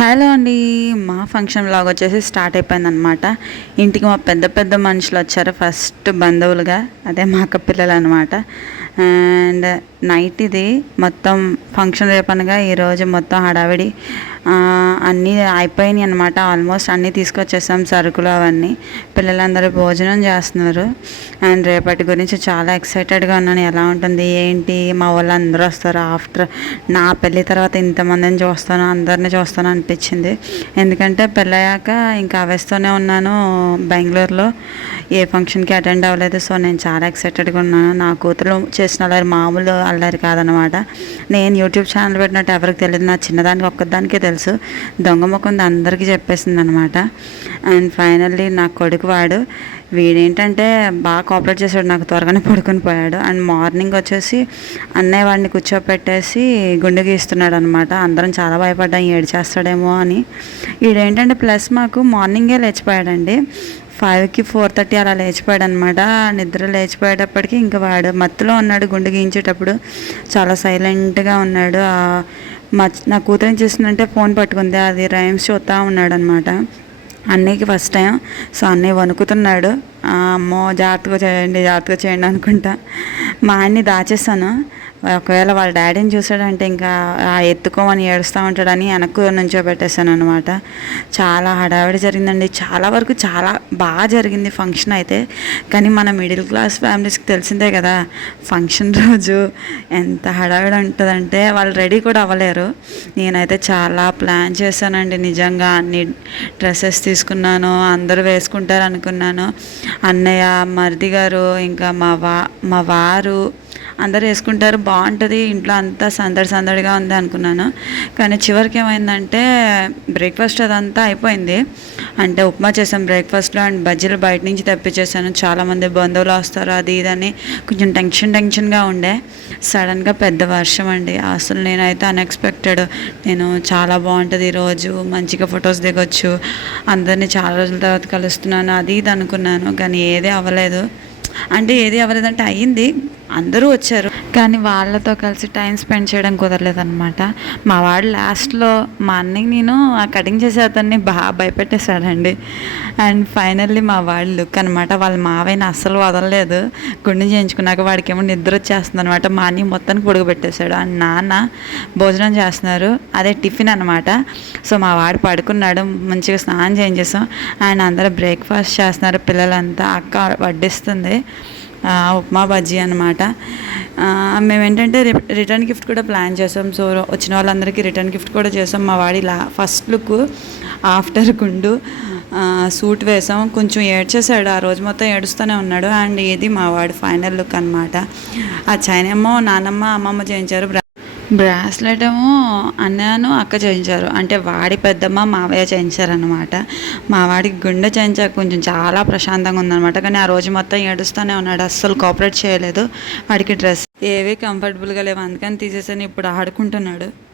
Hello అండి మా function లాగా వచ్చేసి స్టార్ట్ అయిపోయిందనమాట ఇంటికి మా పెద్ద పెద్ద మనుషులు వచ్చారు ఫస్ట్ బంధువులుగా అదే మా అక్క పిల్లలు అనమాట అండ్ నైట్ ఇది మొత్తం ఫంక్షన్ రేపనగా ఈరోజు మొత్తం హడావిడి అన్నీ అయిపోయినాయి అనమాట ఆల్మోస్ట్ అన్నీ తీసుకొచ్చేసాం సరుకులు అవన్నీ. పిల్లలందరూ భోజనం చేస్తున్నారు. అండ్ రేపటి గురించి చాలా ఎక్సైటెడ్గా ఉన్నాను. ఎలా ఉంటుంది ఏంటి మా వాళ్ళు అందరూ వస్తారు ఆఫ్టర్. నా పెళ్ళి తర్వాత ఇంతమందిని చూస్తాను అందరిని చూస్తాను అనిపించింది. ఎందుకంటే పెళ్ళయ్యాక ఇంకా అవేస్తూనే ఉన్నాను బెంగళూరులో. ఏ ఫంక్షన్కి అటెండ్ అవ్వలేదు. సో నేను చాలా ఎక్సైటెడ్గా ఉన్నాను. నా కూతురు చేసిన అల్లరి మామూలు అల్లరి కాదనమాట నేను యూట్యూబ్ ఛానల్ పెట్టినట్టు ఎవరికి తెలియదు నా చిన్నదానికి ఒక్కదానికే తెలుసు. దొంగ ముఖం అందరికీ చెప్పేసింది అనమాట అండ్ ఫైనల్లీ నా కొడుకు వాడు వీడేంటంటే బాగా కోఆపరేట్ చేశాడు నాకు త్వరగానే పడుకొని పోయాడు. అండ్ మార్నింగ్ వచ్చేసి అన్నయ్య వాడిని కూర్చోపెట్టేసి గుండె గీస్తున్నాడు అనమాట అందరం చాలా భయపడ్డాం ఏడు చేస్తాడేమో అని. వీడేంటంటే ప్లస్ మాకు మార్నింగే లేచిపోయాడండి. ఫైవ్కి ఫోర్ థర్టీ అలా లేచిపోయాడు అనమాట నిద్ర లేచిపోయేటప్పటికి ఇంకా వాడు మత్తులో ఉన్నాడు గుండె గీయించేటప్పుడు. చాలా సైలెంట్గా ఉన్నాడు. ఆ, మా నా కూతురు ఏం చేస్తుందంటే ఫోన్ పట్టుకుంది. అది రైమ్స్ చూస్తూ ఉన్నాడు అనమాట అన్నయ్యకి ఫస్ట్ టైం. సో అన్నయ్య వణుకుతున్నాడు. అమ్మో జాగ్రత్తగా చేయండి జాగ్రత్తగా చేయండి అనుకుంటా. మా అన్ని దాచేసాను ఒకవేళ వాళ్ళ డాడీని చూసాడంటే ఇంకా ఆ ఎత్తుకోమని ఏడుస్తూ ఉంటాడని వెనక్కు నుంచో పెట్టేశాను అనమాట చాలా హడావిడి జరిగిందండి. చాలా వరకు చాలా బాగా జరిగింది ఫంక్షన్ అయితే. కానీ మన మిడిల్ క్లాస్ ఫ్యామిలీస్కి తెలిసిందే కదా ఫంక్షన్ రోజు ఎంత హడావిడి ఉంటుందంటే వాళ్ళు రెడీ కూడా అవ్వలేరు. నేనైతే చాలా ప్లాన్ చేశానండి నిజంగా. అన్ని డ్రెస్సెస్ తీసుకున్నాను అందరూ వేసుకుంటారు అనుకున్నాను అన్నయ్య మరిది గారు ఇంకా మా వా మా వారు అందరు వేసుకుంటారు బాగుంటుంది. ఇంట్లో అంతా సందడి సందడిగా ఉంది అనుకున్నాను. కానీ చివరికి ఏమైందంటే బ్రేక్ఫాస్ట్ అదంతా అయిపోయింది. అంటే ఉప్మా చేసాం బ్రేక్ఫాస్ట్లో అండ్ బజ్జీలు బయట నుంచి తెప్పించేసాను. చాలామంది బంధువులు వస్తారు అది ఇదని కొంచెం టెన్షన్ టెన్షన్గా ఉండే. సడన్గా పెద్ద వర్షం అండి. అసలు నేనైతే అన్ఎక్స్పెక్టెడ్ నేను చాలా బాగుంటుంది ఈరోజు మంచిగా ఫొటోస్ దిగొచ్చు. అందరినీ చాలా రోజుల తర్వాత కలుస్తున్నాను అది ఇది అనుకున్నాను. కానీ ఏది అవ్వలేదు. అంటే ఏది అవ్వలేదంటే అయ్యింది. అందరూ వచ్చారు. కానీ వాళ్ళతో కలిసి టైం స్పెండ్ చేయడం కుదరలేదనమాట మా వాడు లాస్ట్లో మా అన్నయ్య నేను ఆ కటింగ్ చేసే అతన్ని బాగా భయపెట్టేశాడండి. అండ్ ఫైనల్లీ మా వాడు లుక్ అనమాట వాళ్ళ మావైన అస్సలు వదలలేదు. గుండె చేయించుకున్నాక వాడికి ఏమో నిద్ర వచ్చేస్తుంది అనమాట మా అన్నయ్య మొత్తానికి పొడుగుపెట్టేశాడు అండ్ నాన్న భోజనం చేస్తున్నారు. అదే టిఫిన్ అనమాట సో మా వాడు పడుకున్నాడు. మంచిగా స్నానం చేయించేసాం. అండ్ అందరూ బ్రేక్ఫాస్ట్ చేస్తున్నారు. పిల్లలంతా అక్క వడ్డిస్తుంది. ఉప్మా బజ్జీ అనమాట మేము ఏంటంటే రిటర్న్ గిఫ్ట్ కూడా ప్లాన్ చేసాం. సో వచ్చిన వాళ్ళందరికీ రిటర్న్ గిఫ్ట్ కూడా చేసాం. మా వాడి లా ఫస్ట్ లుక్ ఆఫ్టర్ గుండు. సూట్ వేసాం. కొంచెం ఏడ్చేసాడు. ఆ రోజు మొత్తం ఏడుస్తూనే ఉన్నాడు. అండ్ ఇది మా వాడి ఫైనల్ లుక్ అనమాట ఆ చైనమ్మ నానమ్మ అమ్మమ్మ చేయించారు. బ్రాస్లెట్ ఏమో అన్నను అక్క చేయించారు. అంటే వాడి పెద్దమ్మ మావయ్య చేయించారనమాట మా వాడికి గుండె చేయించాక కొంచెం చాలా ప్రశాంతంగా ఉందనమాట కానీ ఆ రోజు మొత్తం ఏడుస్తూనే ఉన్నాడు. అస్సలు కోఆపరేట్ చేయలేదు. వాడికి డ్రెస్ ఏవి కంఫర్టబుల్గా లేవు. అందుకని తీసేసాను. ఇప్పుడు ఆడుకుంటున్నాడు.